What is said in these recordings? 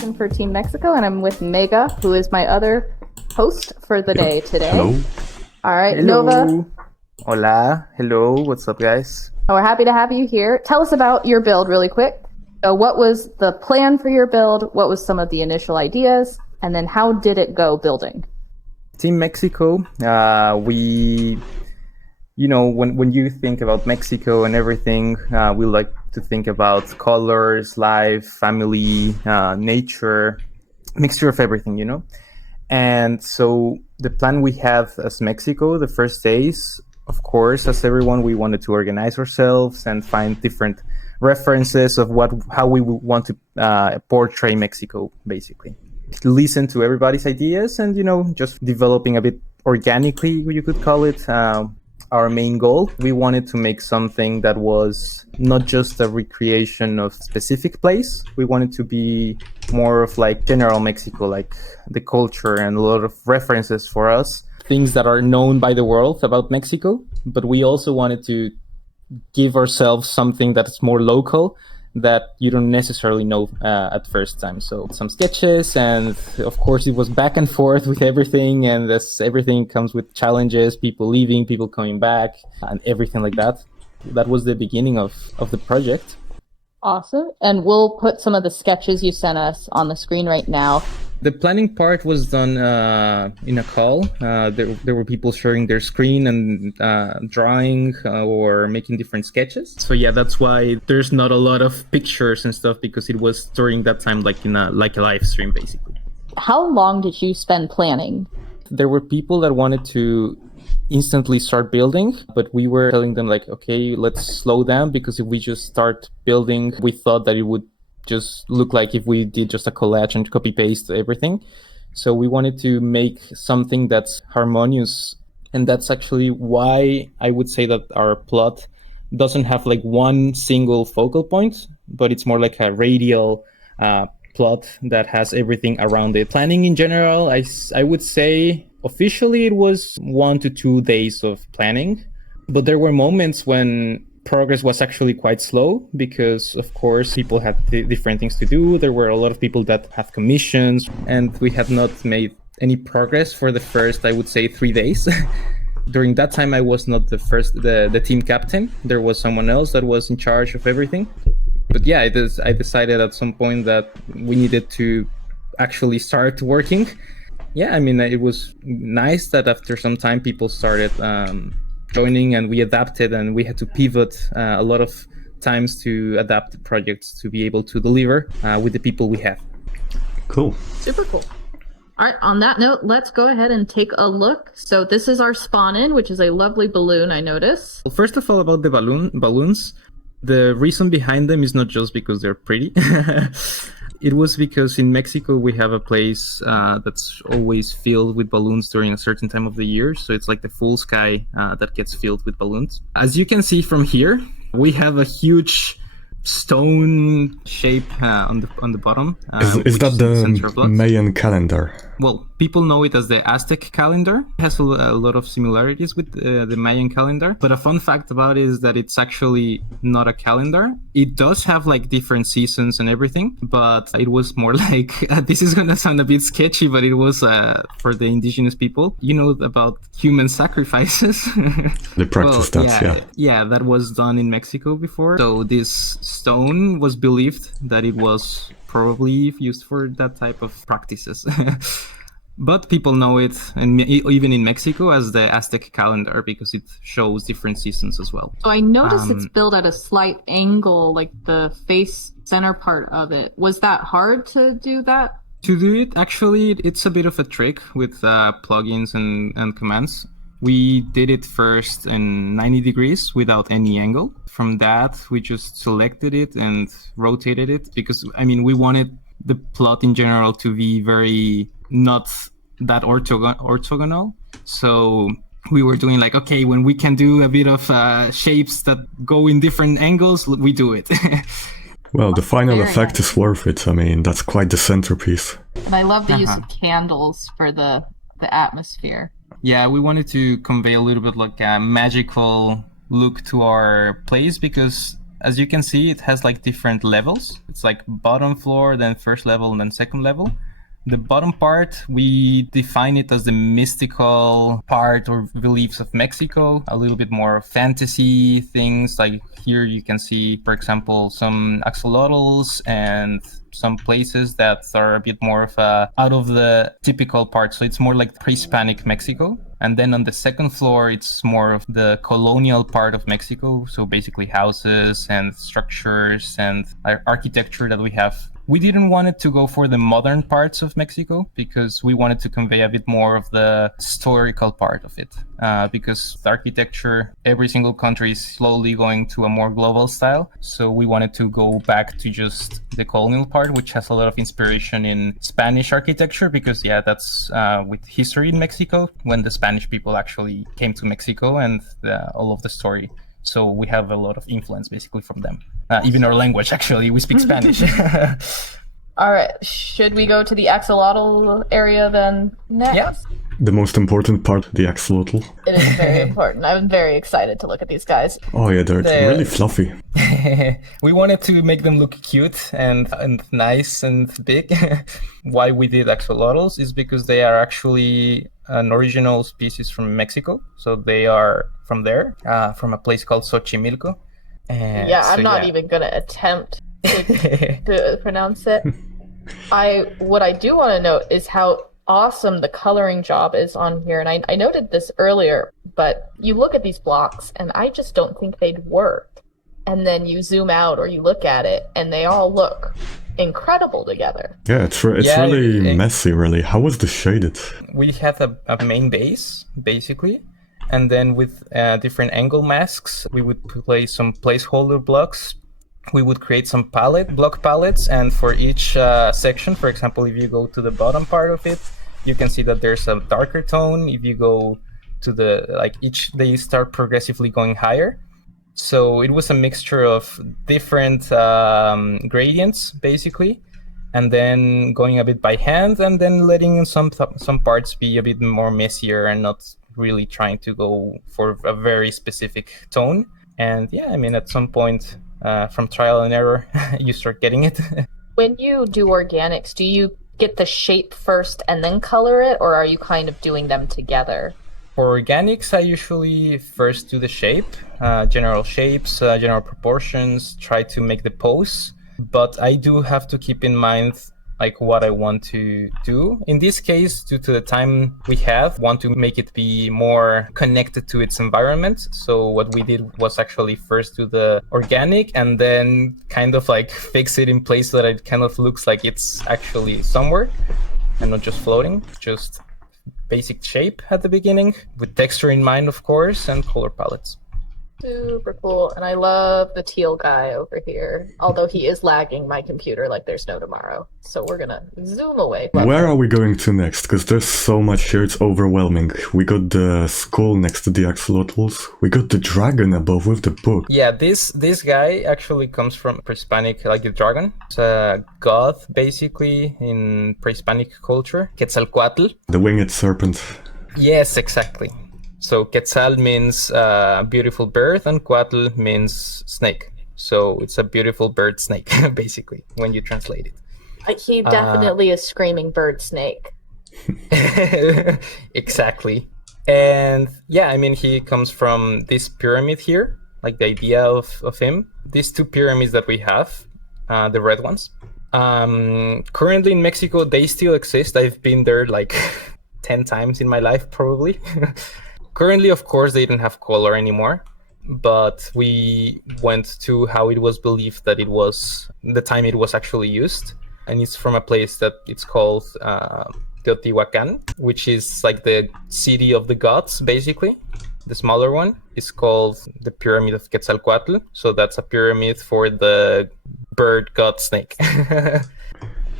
captain for Team Mexico, and I'm with Mega, who is my other host for the day today. Hello. All right, Hello. Nova. Hola. Hello. What's up, guys? We're happy to have you here. Tell us about your build really quick. So what was the plan for your build? What was some of the initial ideas? And then how did it go building? Team Mexico, when you think about Mexico and everything, we like to think about colors, life, family, nature, mixture of everything, And so the plan we have as Mexico, the first days, of course, as everyone, we wanted to organize ourselves and find different references of how we want to portray Mexico, basically. Listen to everybody's ideas and, just developing a bit organically, you could call it, our main goal. We wanted to make something that was not just a recreation of specific place. We wanted to be more of like general Mexico, like the culture and a lot of references for us. Things that are known by the world about Mexico, but we also wanted to give ourselves something that's more local that you don't necessarily know at first time. So some sketches, and of course it was back and forth with everything, and everything comes with challenges, people leaving, people coming back, and everything like that. That was the beginning of the project. Awesome. And we'll put some of the sketches you sent us on the screen right now. The planning part was done in a call. There were people sharing their screen and drawing or making different sketches. So yeah, that's why there's not a lot of pictures and stuff, because it was during that time like a live stream, basically. How long did you spend planning? There were people that wanted to instantly start building, but we were telling them like, okay, let's slow down, because if we just start building, we thought that it would just look like if we did just a collage and copy paste everything. So we wanted to make something that's harmonious, and that's actually why I would say that our plot doesn't have like one single focal point, but it's more like a radial plot that has everything around it. Planning in general, I would say officially it was 1 to 2 days of planning, but there were moments when progress was actually quite slow, because of course people had different things to do. There were a lot of people that have commissions, and we had not made any progress for the first, I would say, 3 days. During that time, I was not the team captain. There was someone else that was in charge of everything. But yeah, I decided at some point that we needed to actually start working. Yeah, I mean, it was nice that after some time people started joining, and we adapted, and we had to pivot a lot of times to adapt the projects to be able to deliver with the people we have. Cool. Super cool. All right, on that note, let's go ahead and take a look. So this is our spawn-in, which is a lovely balloon, I notice. Well, first of all, about the balloons, the reason behind them is not just because they're pretty. It was because in Mexico we have a place that's always filled with balloons during a certain time of the year. So it's like the full sky that gets filled with balloons. As you can see from here, we have a huge stone shape on the bottom. Is that the Mayan calendar? Well, people know it as the Aztec calendar. It has a lot of similarities with the Mayan calendar. But a fun fact about it is that it's actually not a calendar. It does have like different seasons and everything, but it was more like, this is going to sound a bit sketchy, but it was for the indigenous people. You know about human sacrifices? They practice that, yeah. Yeah, that was done in Mexico before. So this stone was believed that it was probably used for that type of practices. But people know it, and even in Mexico, as the Aztec calendar, because it shows different seasons as well. So I noticed it's built at a slight angle, like the face center part of it. Was that hard to do that? To do it, actually, it's a bit of a trick with plugins and commands. We did it first in 90 degrees without any angle. From that, we just selected it and rotated it, because, I mean, we wanted the plot in general to be very not that orthogonal. So we were doing like, okay, when we can do a bit of shapes that go in different angles, we do it. Well, the final effect is worth it. I mean, that's quite the centerpiece. And I love the use of candles for the atmosphere. Yeah, we wanted to convey a little bit like a magical look to our place, because As you can see, it has like different levels. It's like bottom floor, then first level, and then second level. The bottom part, we define it as the mystical part or beliefs of Mexico, a little bit more fantasy things. Like here you can see, for example, some axolotls and some places that are a bit more of out of the typical part. So it's more like pre-Hispanic Mexico. And then on the second floor, it's more of the colonial part of Mexico. So basically houses and structures and architecture that we have. We didn't want it to go for the modern parts of Mexico because we wanted to convey a bit more of the historical part of it. Because the architecture, every single country is slowly going to a more global style. So we wanted to go back to just the colonial part, which has a lot of inspiration in Spanish architecture because, yeah, that's with history in Mexico when the Spanish people actually came to Mexico and all of the story. So we have a lot of influence basically from them. Even our language, actually, we speak Spanish. All right, should we go to the axolotl area then next? Yeah. The most important part, the axolotl. It is very important. I'm very excited to look at these guys. Oh yeah, they're really fluffy. We wanted to make them look cute and nice and big. Why we did axolotls is because they are actually an original species from Mexico. So they are from there, from a place called Xochimilco. Yeah, I'm not even going to attempt to pronounce it. What I do want to note is how awesome the coloring job is on here. And I noted this earlier, but you look at these blocks and I just don't think they'd work. And then you zoom out or you look at it and they all look incredible together. Yeah, it's really messy, really. How was this shaded? We had a main base, basically. And then with different angle masks, we would place some placeholder blocks. We would create some block palettes. And for each section, for example, if you go to the bottom part of it, you can see that there's a darker tone. If you go to they start progressively going higher. So it was a mixture of different gradients, basically, and then going a bit by hand, and then letting some parts be a bit more messier and not really trying to go for a very specific tone. And yeah, I mean, at some point, from trial and error, you start getting it. When you do organics, do you get the shape first and then color it, or are you kind of doing them together? For organics, I usually first do the shape, general shapes, general proportions, try to make the pose. But I do have to keep in mind like what I want to do. In this case, due to the time we have, want to make it be more connected to its environment. So what we did was actually first do the organic and then kind of like fix it in place so that it kind of looks like it's actually somewhere and not just floating, just basic shape at the beginning with texture in mind, of course, and color palettes. Super cool. And I love the teal guy over here, although he is lagging my computer like there's no tomorrow. So we're gonna zoom away. Where are we going to next? Because there's so much here, it's overwhelming. We got the skull next to the axolotls. We got the dragon above with the book. Yeah, this guy actually comes from pre-Hispanic, like the dragon. It's a god, basically, in pre-Hispanic culture. Quetzalcoatl. The winged serpent. Yes, exactly. So Quetzal means beautiful bird and Coatl means snake. So it's a beautiful bird snake, basically, when you translate it. He definitely is screaming bird snake. Exactly. And yeah, I mean, he comes from this pyramid here, like the idea of him. These two pyramids that we have, the red ones. Currently in Mexico, they still exist. I've been there like 10 times in my life, probably. Currently, of course, they didn't have color anymore, but we went to how it was believed that it was the time it was actually used. And it's from a place that it's called Teotihuacan, which is like the city of the gods, basically. The smaller one is called the Pyramid of Quetzalcoatl. So that's a pyramid for the bird god snake.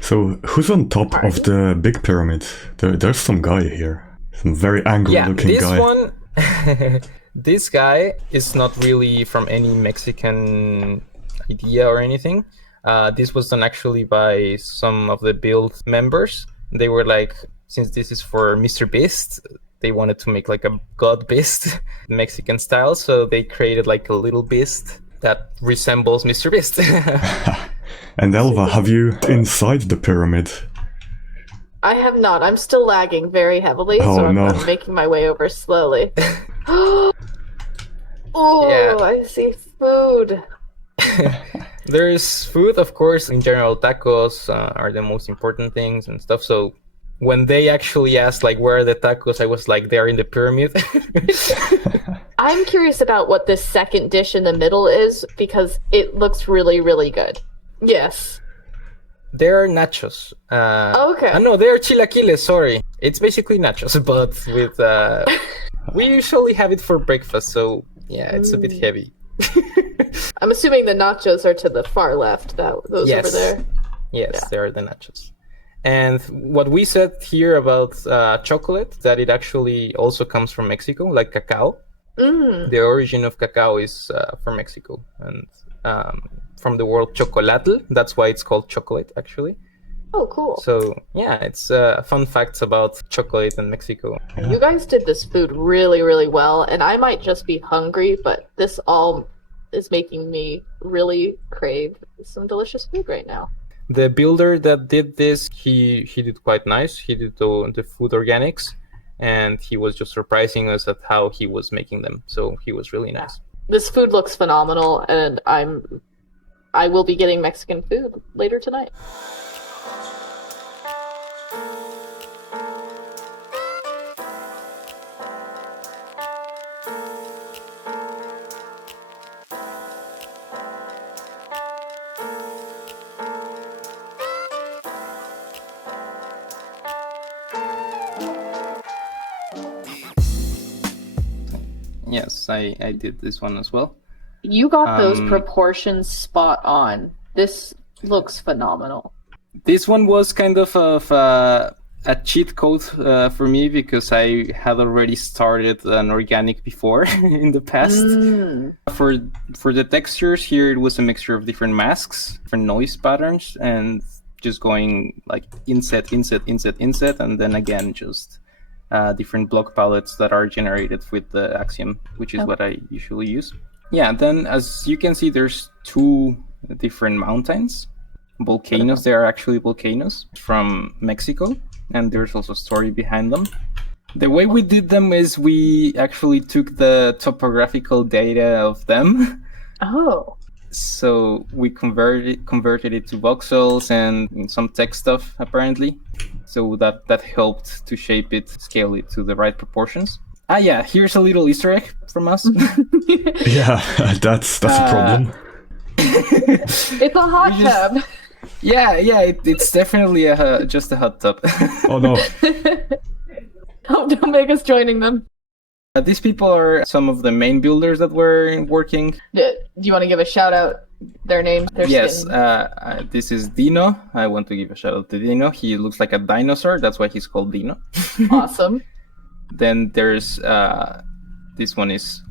So who's on top of the big pyramid? There's some guy here. Some very angry looking guy. This guy is not really from any Mexican idea or anything. This was done actually by some of the build members. They were like, since this is for MrBeast, they wanted to make like a god beast, Mexican style. So they created like a little beast that resembles MrBeast. And Elva, have you inside the pyramid? I have not. I'm still lagging very heavily, so I'm making my way over slowly. Oh, yeah. I see food. There's food, of course. In general, tacos are the most important things and stuff. So when they actually asked, like, where are the tacos, I was like, they're in the pyramid. I'm curious about what this second dish in the middle is, because it looks really, really good. Yes. They're nachos. Okay. No, they're chilaquiles, sorry. It's basically nachos, but with... we usually have it for breakfast, so yeah, it's a bit heavy. I'm assuming the nachos are to the far left, those over there. Yes, they are the nachos. And what we said here about chocolate, that it actually also comes from Mexico, like cacao. The origin of cacao is from Mexico, and from the word chocolatl. That's why it's called chocolate, actually. Oh, cool. So, yeah, it's fun facts about chocolate in Mexico. You guys did this food really, really well, and I might just be hungry, but this all is making me really crave some delicious food right now. The builder that did this, he did quite nice. He did the food organics, and he was just surprising us at how he was making them. So he was really nice. This food looks phenomenal, and I will be getting Mexican food later tonight. Yes, I did this one as well. You got those proportions spot on. This looks phenomenal. This one was kind of a cheat code for me, because I had already started an organic before in the past. For the textures here, it was a mixture of different masks, different noise patterns, and just going like inset, inset, inset, inset, and then again just different block palettes that are generated with the Axiom, which is what I usually use. Yeah, then as you can see, there's two different mountains. Volcanoes, they are actually volcanoes from Mexico, and there's also a story behind them. The way we did them is we actually took the topographical data of them. Oh. So we converted it to voxels and some text stuff, apparently. So that helped to shape it, scale it to the right proportions. Yeah, here's a little Easter egg from us. Yeah, that's a problem. It's a hot tub. Yeah, it's definitely just a hot tub. Oh no. Don't make us joining them. These people are some of the main builders that were working. Do you want to give a shout out their names? Yes, this is Dino. I want to give a shout out to Dino. He looks like a dinosaur. That's why he's called Dino. Awesome. Then there's this one is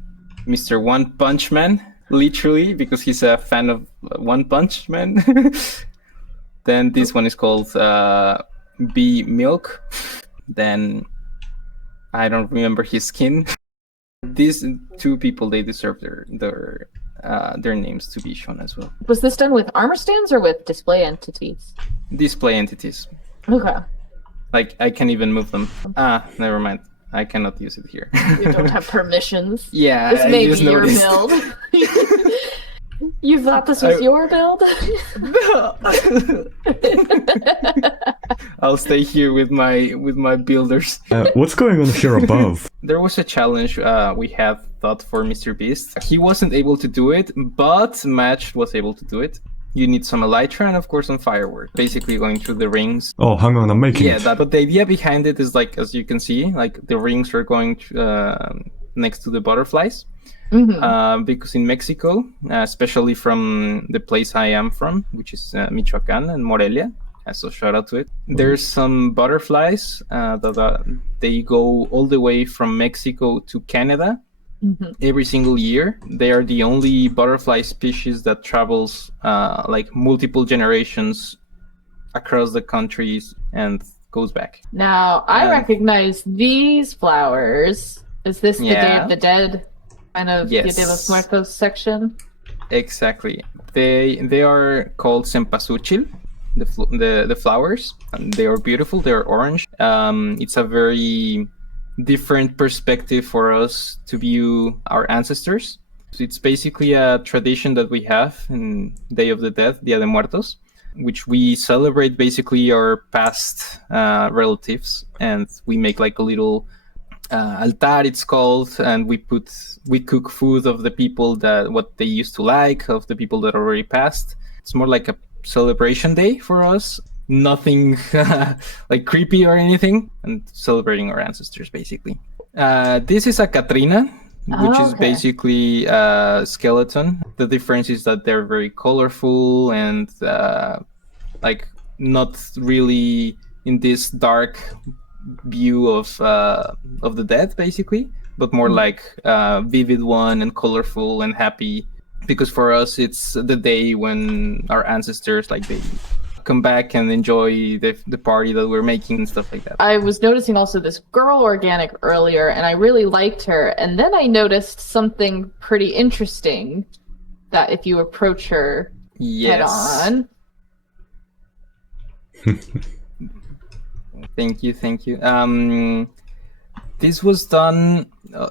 Mr. One Punch Man, literally, because he's a fan of One Punch Man. Then this one is called BMilk. Then I don't remember his skin. These two people, they deserve their names to be shown as well. Was this done with armor stands or with display entities? Display entities. Okay. Like, I can't even move them. Never mind. I cannot use it here. You don't have permissions. Yeah, this may be your build. You thought this was your build? I'll stay here with my builders. What's going on here above? There was a challenge we had thought for MrBeast. He wasn't able to do it, but Match was able to do it. You need some elytra and of course some firework. Basically going through the rings. Oh, hang on, I'm making it. But the idea behind it is, like, as you can see, like the rings are going next to the butterflies. Because in Mexico, especially from the place I am from, which is Michoacán and Morelia, so shout out to it. There's some butterflies that they go all the way from Mexico to Canada every single year. They are the only butterfly species that travels like multiple generations across the countries and goes back. Now, I recognize these flowers. Is this the Day of the Dead? Kind of Dia de los Muertos section? Exactly. They are called cempasúchil, the flowers. And they are beautiful. They're orange. It's a very different perspective for us to view our ancestors. So it's basically a tradition that we have in Day of the Dead, Dia de Muertos, which we celebrate basically our past relatives, and we make like a little altar, it's called, and we cook food of the people that what they used to like, of the people that already passed. It's more like a celebration day for us, nothing like creepy or anything, and celebrating our ancestors basically. This is a Katrina, which is basically a skeleton. The difference is that they're very colorful and like not really in this dark view of the dead basically, but more like vivid one and colorful and happy, because for us it's the day when our ancestors like they come back and enjoy the party that we're making and stuff like that. I was noticing also this girl organic earlier, and I really liked her, and then I noticed something pretty interesting, that if you approach her head on. Thank you. This was done,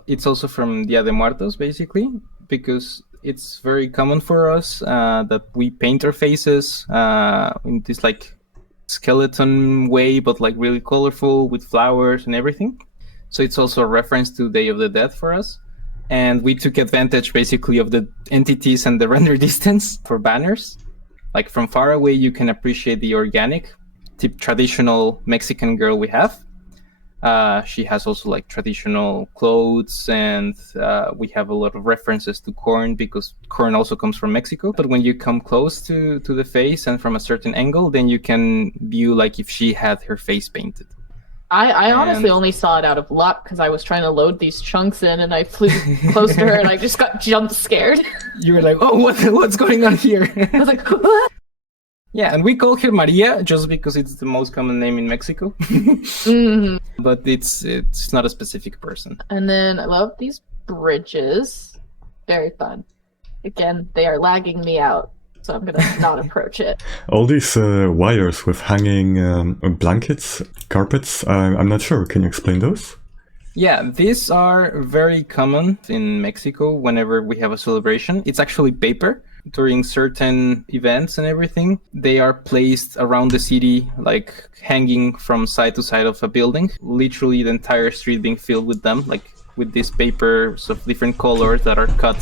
it's also from Dia de Muertos basically, because it's very common for us that we paint our faces in this like skeleton way, but like really colorful with flowers and everything. So it's also a reference to Day of the Dead for us. And we took advantage basically of the entities and the render distance for banners. Like from far away, you can appreciate the organic, traditional Mexican girl we have. She has also like traditional clothes, and we have a lot of references to corn, because corn also comes from Mexico. But when you come close to the face and from a certain angle, then you can view like if she had her face painted. I honestly only saw it out of luck, because I was trying to load these chunks in, and I flew close to her, and I just got jump scared. You were like, "Oh, what's going on here?" I was like, "What?" Yeah, and we call her Maria just because it's the most common name in Mexico. But it's not a specific person. And then I love these bridges. Very fun. Again, they are lagging me out, so I'm gonna not approach it. All these wires with hanging blankets, carpets, I'm not sure. Can you explain those? Yeah, these are very common in Mexico whenever we have a celebration. It's actually paper. During certain events and everything, they are placed around the city, like hanging from side to side of a building. Literally the entire street being filled with them, like with these papers of different colors that are cut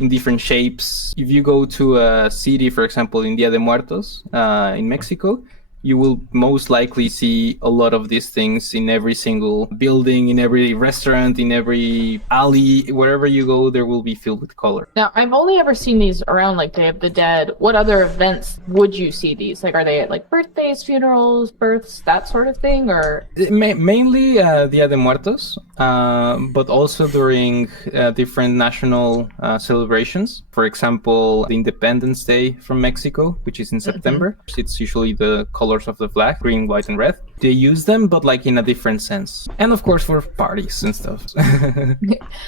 in different shapes. If you go to a city, for example, in Dia de Muertos in Mexico, you will most likely see a lot of these things in every single building, in every restaurant, in every alley. Wherever you go, there will be filled with color. Now, I've only ever seen these around like Day of the Dead. What other events would you see these? Like, are they at like birthdays, funerals, births, that sort of thing, or? Mainly Dia de Muertos, but also during different national celebrations. For example, the Independence Day from Mexico, which is in September. It's usually the colors of the flag, green, white, and red. They use them, but like in a different sense. And of course for parties and stuff.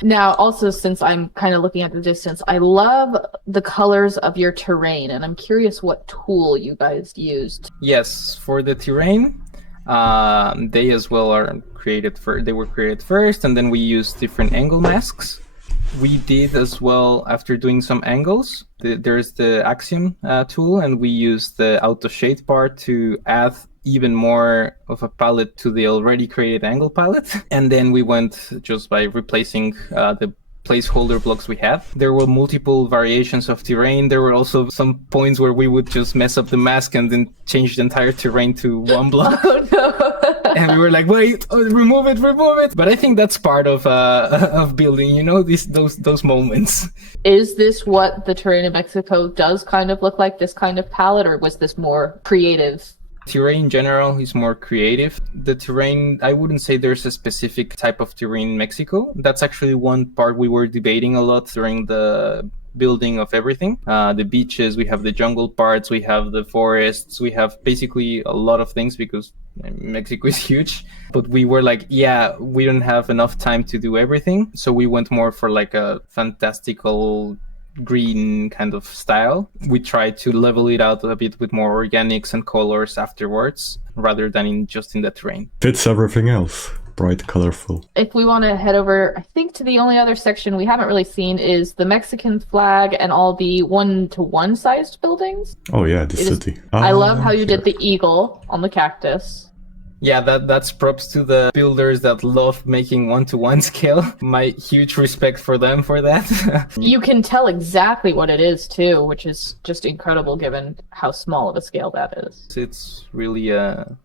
Now, also, since I'm kind of looking at the distance, I love the colors of your terrain, and I'm curious what tool you guys used. Yes, for the terrain, they as well are created they were created first, and then we used different angle masks. We did as well, after doing some angles, there's the Axiom tool, and we used the auto shade part to add even more of a palette to the already created angle palette. And then we went just by replacing the placeholder blocks we had. There were multiple variations of terrain. There were also some points where we would just mess up the mask and then change the entire terrain to one block. Oh no! And we were like, wait, remove it. But I think that's part of building, you know, those moments. Is this what the terrain in Mexico does kind of look like, this kind of palette, or was this more creative? Terrain in general is more creative. The terrain, I wouldn't say there's a specific type of terrain in Mexico. That's actually one part we were debating a lot during the building of everything. The beaches, we have the jungle parts, we have the forests, we have basically a lot of things because Mexico is huge. But we were like, yeah, we don't have enough time to do everything. So we went more for like a fantastical green kind of style. We try to level it out a bit with more organics and colors afterwards, rather than just in the terrain. Fits everything else. Bright, colorful. If we want to head over, I think to the only other section we haven't really seen is the Mexican flag and all the 1-to-1 sized buildings. Oh yeah, the city. I love how you did the eagle on the cactus. Yeah, that's props to the builders that love making 1-to-1 scale. My huge respect for them for that. You can tell exactly what it is too, which is just incredible given how small of a scale that is. It's really an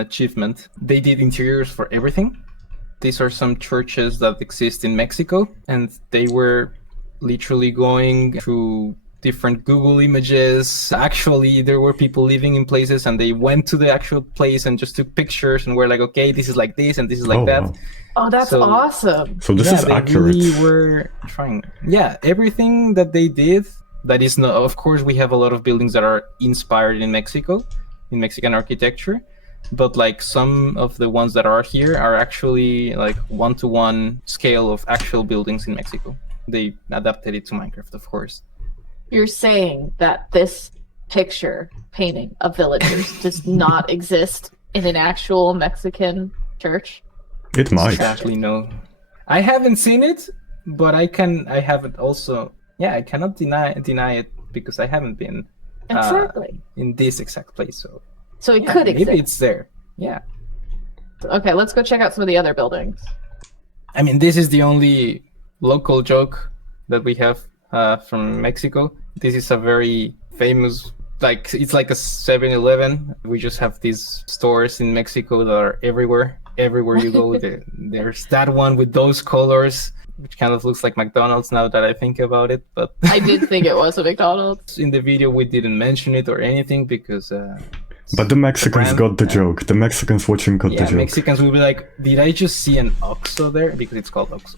achievement. They did interiors for everything. These are some churches that exist in Mexico, and they were literally going through different Google images. Actually, there were people living in places and they went to the actual place and just took pictures and were like, okay, this is like this and this is like that. Wow. Oh, that's awesome. So this is they accurate. Really were trying. Yeah, everything that they did, that is not, of course, we have a lot of buildings that are inspired in Mexico, in Mexican architecture. But like some of the ones that are here are actually like 1-to-1 scale of actual buildings in Mexico. They adapted it to Minecraft, of course. You're saying that this picture painting of villagers does not exist in an actual Mexican church? It might. Exactly, no. I haven't seen it, but I have it also. Yeah, I cannot deny it because I haven't been in this exact place. So it could exist. Maybe it's there. Yeah. Okay, let's go check out some of the other buildings. I mean, this is the only local joke that we have from Mexico. This is a very famous, like, it's like a 7-Eleven. We just have these stores in Mexico that are everywhere. Everywhere you go, there's that one with those colors, which kind of looks like McDonald's now that I think about it. But I did think it was a McDonald's. In the video, we didn't mention it or anything because... but the Mexicans got the joke. The Mexicans watching got the joke. Mexicans will be like, did I just see an OXXO there? Because it's called OXXO.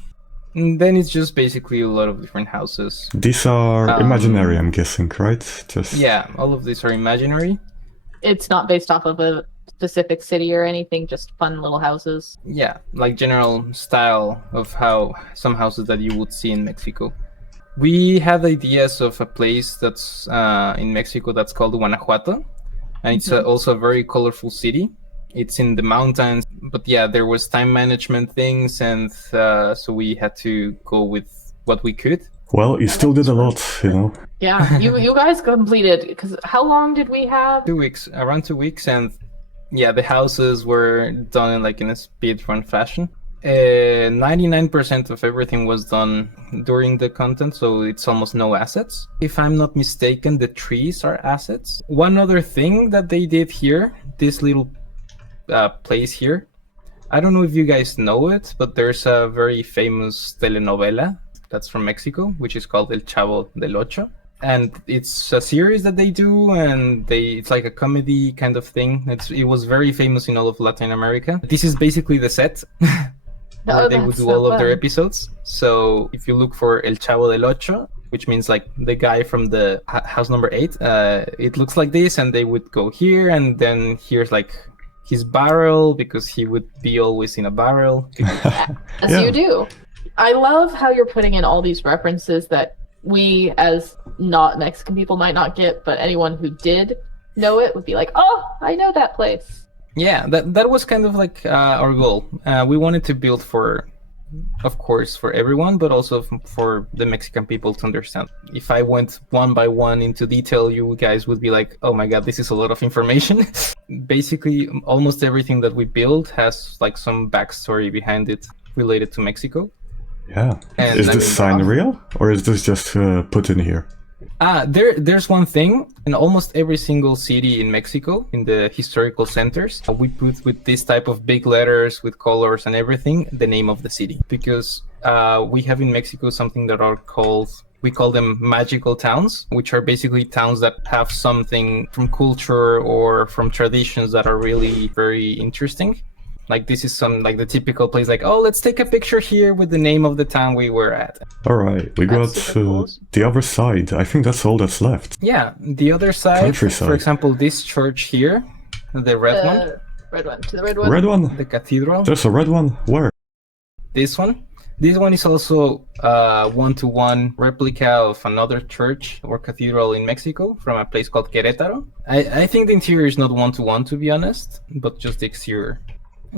And then it's just basically a lot of different houses. These are imaginary, I'm guessing, right? Yeah, all of these are imaginary. It's not based off of a specific city or anything, just fun little houses. Yeah, like general style of how some houses that you would see in Mexico. We have ideas of a place that's in Mexico that's called Guanajuato. And it's also a very colorful city. It's in the mountains, but yeah, there was time management things, and so we had to go with what we could. Well, you still did a lot, you know. Yeah, you guys completed, because how long did we have? 2 weeks, around 2 weeks, and yeah, the houses were done in a speedrun fashion. 99% of everything was done during the content, so it's almost no assets. If I'm not mistaken, the trees are assets. One other thing that they did here, this little place here, I don't know if you guys know it, but there's a very famous telenovela that's from Mexico, which is called El Chavo del Ocho. And it's a series that they do, and it's like a comedy kind of thing. It was very famous in all of Latin America. This is basically the set where they would do all of their episodes. So if you look for El Chavo del Ocho, which means like the guy from the house number 8, it looks like this, and they would go here, and then here's like his barrel, because he would be always in a barrel. As you do. I love how you're putting in all these references that we as not Mexican people might not get, but anyone who did know it would be like, oh, I know that place. Yeah, that was kind of like our goal. We wanted to build for, of course, for everyone, but also for the Mexican people to understand. If I went one by one into detail, you guys would be like, oh my god, this is a lot of information. Basically, almost everything that we build has like some backstory behind it related to Mexico. Yeah. And is this sign real, or is this just put in here? There's one thing. In almost every single city in Mexico, in the historical centers, we put with this type of big letters with colors and everything, the name of the city. Because we have in Mexico something that are called, we call them magical towns, which are basically towns that have something from culture or from traditions that are really very interesting. Like this is some like the typical place, like, oh, let's take a picture here with the name of the town we were at. All right, we got the other side. I think that's all that's left. Yeah, the other side, Countryside. For example, this church here, the red one. Red one, to the red one. Red one? The cathedral. There's a red one? Where? This one. This one is also a one-to-one replica of another church or cathedral in Mexico from a place called Querétaro. I think the interior is not one-to-one, to be honest, but just the exterior.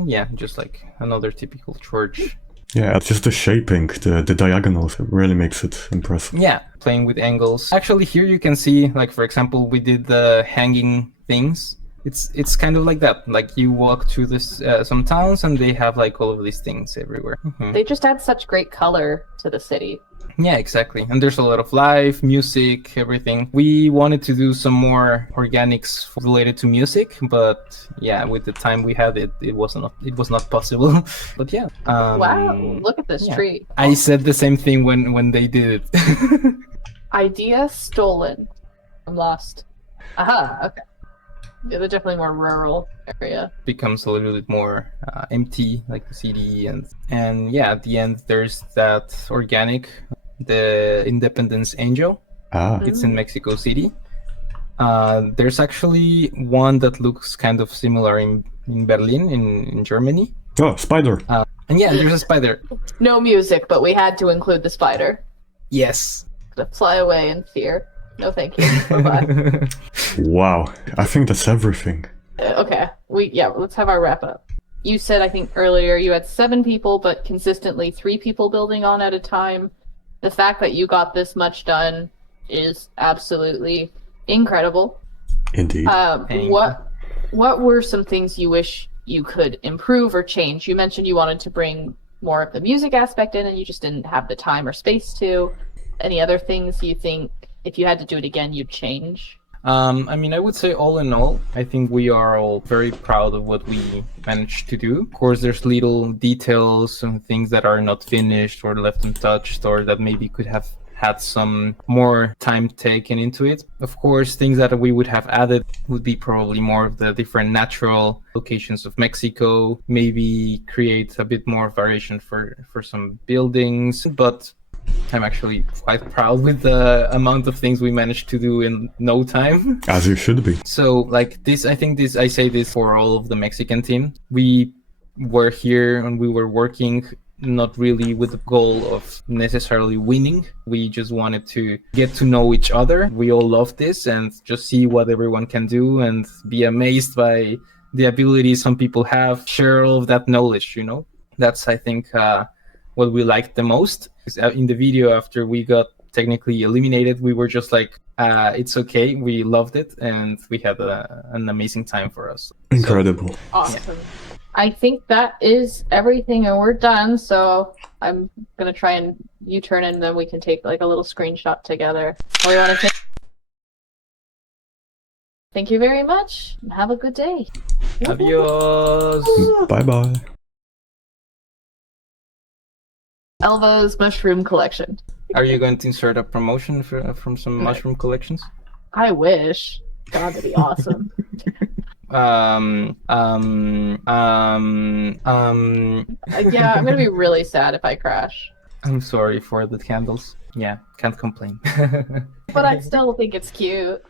Yeah, just like another typical church. Yeah, it's just the shaping, the diagonals, it really makes it impressive. Yeah, playing with angles. Actually, here you can see, like, for example, we did the hanging things. It's kind of like that. Like, you walk through this some towns and they have like all of these things everywhere. They just add such great color to the city. Yeah, exactly. And there's a lot of life, music, everything. We wanted to do some more organics related to music, but yeah, with the time we had, it was not possible. But yeah. Wow, look at this tree. I said the same thing when they did it. Idea stolen. I'm lost. Aha, okay. Yeah, they're definitely more rural area. Becomes a little bit more empty, like the city, and yeah, at the end there's that organic, the Independence Angel. It's in Mexico City. There's actually one that looks kind of similar in Berlin, in Germany. Oh, spider! And yeah, there's a spider. No music, but we had to include the spider. Yes. To fly away in fear. No, thank you. Bye-bye. Wow, I think that's everything. Okay, let's have our wrap up. You said, I think earlier, you had 7 people, but consistently 3 people building on at a time. The fact that you got this much done is absolutely incredible. Indeed. What were some things you wish you could improve or change? You mentioned you wanted to bring more of the music aspect in and you just didn't have the time or space to. Any other things you think, if you had to do it again, you'd change? I mean, I would say all in all, I think we are all very proud of what we managed to do. Of course, there's little details and things that are not finished or left untouched or that maybe could have had some more time taken into it. Of course, things that we would have added would be probably more of the different natural locations of Mexico, maybe create a bit more variation for some buildings, but I'm actually quite proud with the amount of things we managed to do in no time. As you should be. So like this, I think this, I say this for all of the Mexican team. We were here and we were working not really with the goal of necessarily winning. We just wanted to get to know each other. We all love this and just see what everyone can do and be amazed by the abilities some people have, share all of that knowledge, you know? That's, I think, what we liked the most. In the video after we got technically eliminated, we were just like, it's okay, we loved it, and we had an amazing time for us. Incredible. So, awesome. Yeah. I think that is everything, and we're done, so I'm going to try and U-turn, and then we can take like a little screenshot together. We want to Thank you very much, and have a good day. Adios. Bye-bye. Elva's mushroom collection. Are you going to insert a promotion from some mushroom collections? I wish. God, that'd be awesome. Yeah, I'm gonna be really sad if I crash. I'm sorry for the candles. Yeah, can't complain. But I still think it's cute.